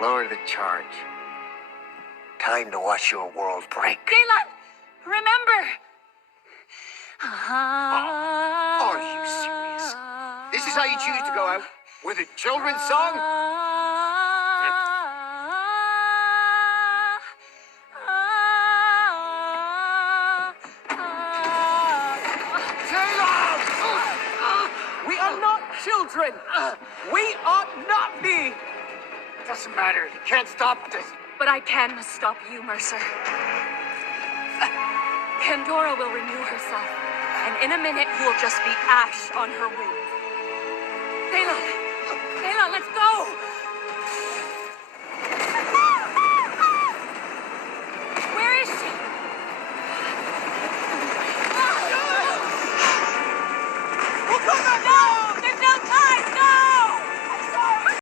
Lower the charge. Time to watch your world break. Galen, remember! Are you serious? This is how you choose to go out? With a children's song? We are not children. We ought not be. Doesn't matter. You can't stop this. But I can stop you, Mercer. Pandora will renew herself, and in a minute you will just be ash on her wings. Galen!